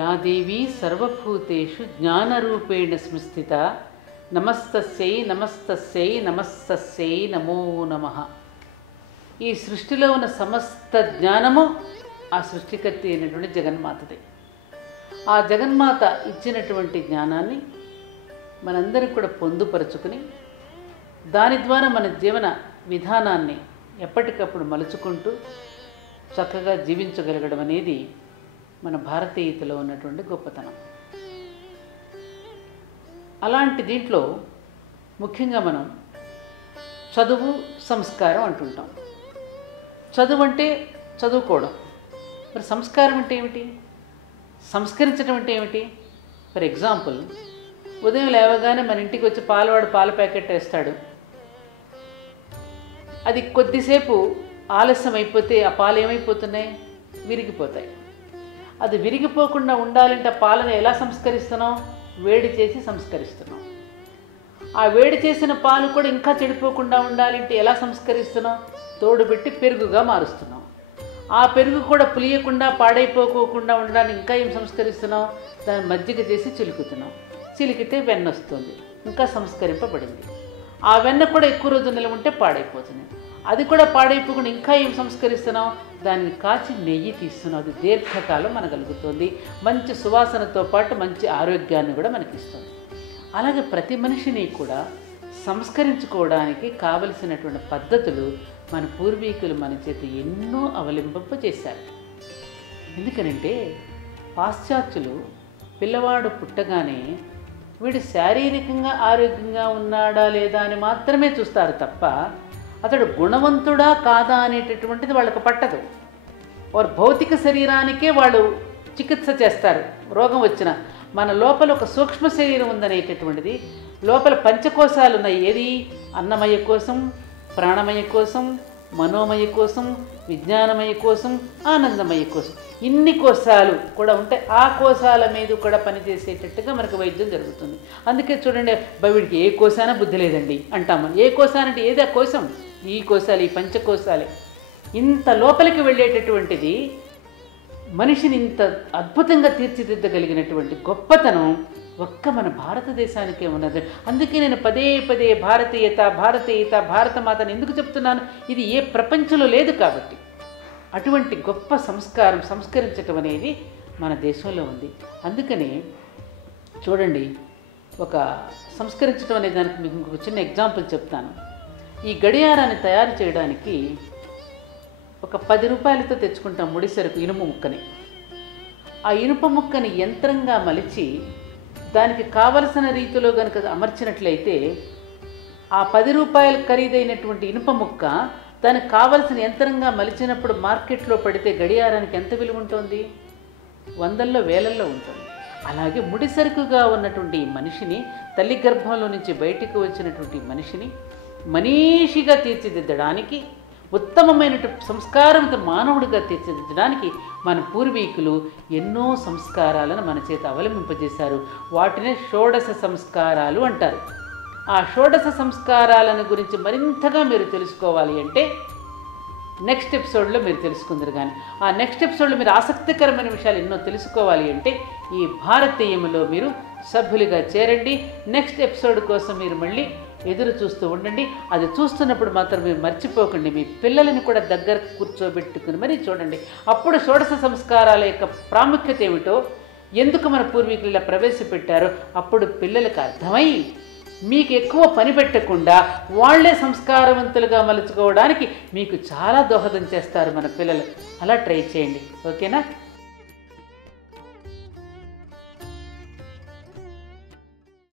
Yeah దేవీ సర్వభూతేషు జ్ఞానరూపేణ స్మృస్థిత నమస్తస్యై నమస్తస్యై నమస్తస్యై నమో నమః. ఈ సృష్టిలో ఉన్న సమస్త జ్ఞానము ఆ సృష్టికర్త అయినటువంటి జగన్మాతదే. ఆ జగన్మాత ఇచ్చినటువంటి జ్ఞానాన్ని మనందరం కూడా పొందుపరుచుకుని దాని ద్వారా మన జీవన విధానాన్ని ఎప్పటికప్పుడు మలుచుకుంటూ చక్కగా జీవించగలగడం అనేది మన భారతీయతలో ఉన్నటువంటి గొప్పతనం. అలాంటి దీంట్లో ముఖ్యంగా మనం చదువు సంస్కారం అంటుంటాం. చదువు అంటే చదువుకోవడం, మరి సంస్కారం అంటే ఏమిటి, సంస్కరించడం అంటే ఏమిటి? ఫర్ ఎగ్జాంపుల్, ఉదయం లేవగానే మన ఇంటికి వచ్చి పాలవాడు పాల ప్యాకెట్ వేస్తాడు. అది కొద్దిసేపు ఆలస్యం అయిపోతే ఆ పాలు ఏమైపోతున్నాయి, విరిగిపోతాయి. అది విరిగిపోకుండా ఉండాలంటే ఆ పాలను ఎలా సంస్కరిస్తున్నాం, వేడి చేసి సంస్కరిస్తున్నాం. ఆ వేడి చేసిన పాలు కూడా ఇంకా చెడిపోకుండా ఉండాలంటే ఎలా సంస్కరిస్తున్నాం, తోడుబెట్టి పెరుగుగా మారుస్తున్నాం. ఆ పెరుగు కూడా పులియకుండా పాడైపోకోకుండా ఉండడానికి ఇంకా ఏం సంస్కరిస్తున్నాం, దాన్ని మజ్జిగ చేసి చిలుకుతున్నాం. చిలికితే వెన్న వస్తుంది, ఇంకా సంస్కరింపబడింది. ఆ వెన్న కూడా ఎక్కువ రోజు నిలవ ఉంటే పాడైపోతుంది. అది కూడా పాడైపోకుండా ఇంకా ఏం సంస్కరిస్తున్నాం, దాన్ని కాచి నెయ్యి తీస్తున్నాం. అది దీర్ఘకాలం మనగలుగుతుంది, మంచి సువాసనతో పాటు మంచి ఆరోగ్యాన్ని కూడా మనకిస్తుంది. అలాగే ప్రతి మనిషిని కూడా సంస్కరించుకోవడానికి కావలసినటువంటి పద్ధతులు మన పూర్వీకులు మన చేత ఎన్నో అవలంబింపజేశారు. ఎందుకనంటే పాశ్చాత్యులు పిల్లవాడు పుట్టగానే వీడు శారీరకంగా ఆరోగ్యంగా ఉన్నాడా లేదా అని మాత్రమే చూస్తారు తప్ప అతడు గుణవంతుడా కాదా అనేటటువంటిది వాళ్ళకు పట్టదు. వారు భౌతిక శరీరానికే వాళ్ళు చికిత్స చేస్తారు. రోగం వచ్చిన మన లోపల ఒక సూక్ష్మ శరీరం ఉందనేటటువంటిది, లోపల పంచకోశాలు ఉన్నాయి. ఏది? అన్నమయ కోసం, ప్రాణమయ కోసం, మనోమయ కోసం, విజ్ఞానమయ కోసం, ఆనందమయ కోసం. ఇన్ని కోశాలు కూడా ఉంటాయి. ఆ కోశాల మీద కూడా పనిచేసేటట్టుగా మనకు వైద్యం జరుగుతుంది. అందుకే చూడండి, వీడికి ఏ కోశాన బుద్ధి లేదండి అంటాము. ఏ కోశానంటే ఏది? ఆ కోశం, ఈ కోశాలు, ఈ పంచకోశాలే. ఇంత లోపలికి వెళ్ళేటటువంటిది మనిషిని ఇంత అద్భుతంగా తీర్చిదిద్దగలిగినటువంటి గొప్పతనం ఒక్క మన భారతదేశానికే ఉన్నది. అందుకే నేను పదే పదే భారతీయత భారతీయత భారతమాతను ఎందుకు చెప్తున్నాను, ఇది ఏ ప్రపంచంలో లేదు కాబట్టి. అటువంటి గొప్ప సంస్కారం, సంస్కరించటం అనేది మన దేశంలో ఉంది. అందుకని చూడండి, ఒక సంస్కరించడం అనే దానికి మీకు ఇంకొక చిన్న ఎగ్జాంపుల్ చెప్తాను. ఈ గడియారాన్ని తయారు చేయడానికి ఒక 10 రూపాయలతో తెచ్చుకుంటాం ముడి సరుకు, ఇనుప ముక్కని. ఆ ఇనుప ముక్కని యంత్రంగా మలిచి దానికి కావలసిన రీతిలో కనుక అమర్చినట్లయితే ఆ 10 రూపాయలు ఖరీదైనటువంటి ఇనుప ముక్క దానికి కావలసిన యంత్రంగా మలిచినప్పుడు మార్కెట్లో పడితే గడియారానికి ఎంత విలువ ఉంటుంది? వందల్లో వేలల్లో ఉంటుంది. అలాగే ముడిసరుకుగా ఉన్నటువంటి ఈ మనిషిని, తల్లి గర్భంలో నుంచి బయటికి వచ్చినటువంటి మనిషిని మనీషిగా తీర్చిదిద్దడానికి, ఉత్తమమైనటువంటి సంస్కారంతో మానవుడిగా తీర్చిదిద్దడానికి మన పూర్వీకులు ఎన్నో సంస్కారాలను మన చేత అవలంబింపజేశారు. వాటినే షోడశ సంస్కారాలు అంటారు. ఆ షోడశ సంస్కారాలను గురించి మరింతగా మీరు తెలుసుకోవాలి అంటే నెక్స్ట్ ఎపిసోడ్లో మీరు తెలుసుకుందరు. కానీ ఆ నెక్స్ట్ ఎపిసోడ్లో మీరు ఆసక్తికరమైన విషయాలు ఎన్నో తెలుసుకోవాలి అంటే ఈ భారతీయములో మీరు సభ్యులుగా చేరండి. నెక్స్ట్ ఎపిసోడ్ కోసం మీరు మళ్ళీ ఎదురు చూస్తూ ఉండండి. అది చూస్తున్నప్పుడు మాత్రం మీరు మర్చిపోకండి, మీ పిల్లలని కూడా దగ్గర కూర్చోబెట్టుకుని మరీ చూడండి. అప్పుడు షోడశ సంస్కారాల యొక్క ప్రాముఖ్యత ఏమిటో, ఎందుకు మన పూర్వీకులు ఇలా ప్రవేశపెట్టారో అప్పుడు పిల్లలకు అర్థమై మీకు ఎక్కువ పని పెట్టకుండా వాళ్లే సంస్కారవంతులుగా మలుచుకోవడానికి మీకు చాలా దోహదం చేస్తారు మన పిల్లలు. అలా ట్రై చేయండి. ఓకేనా?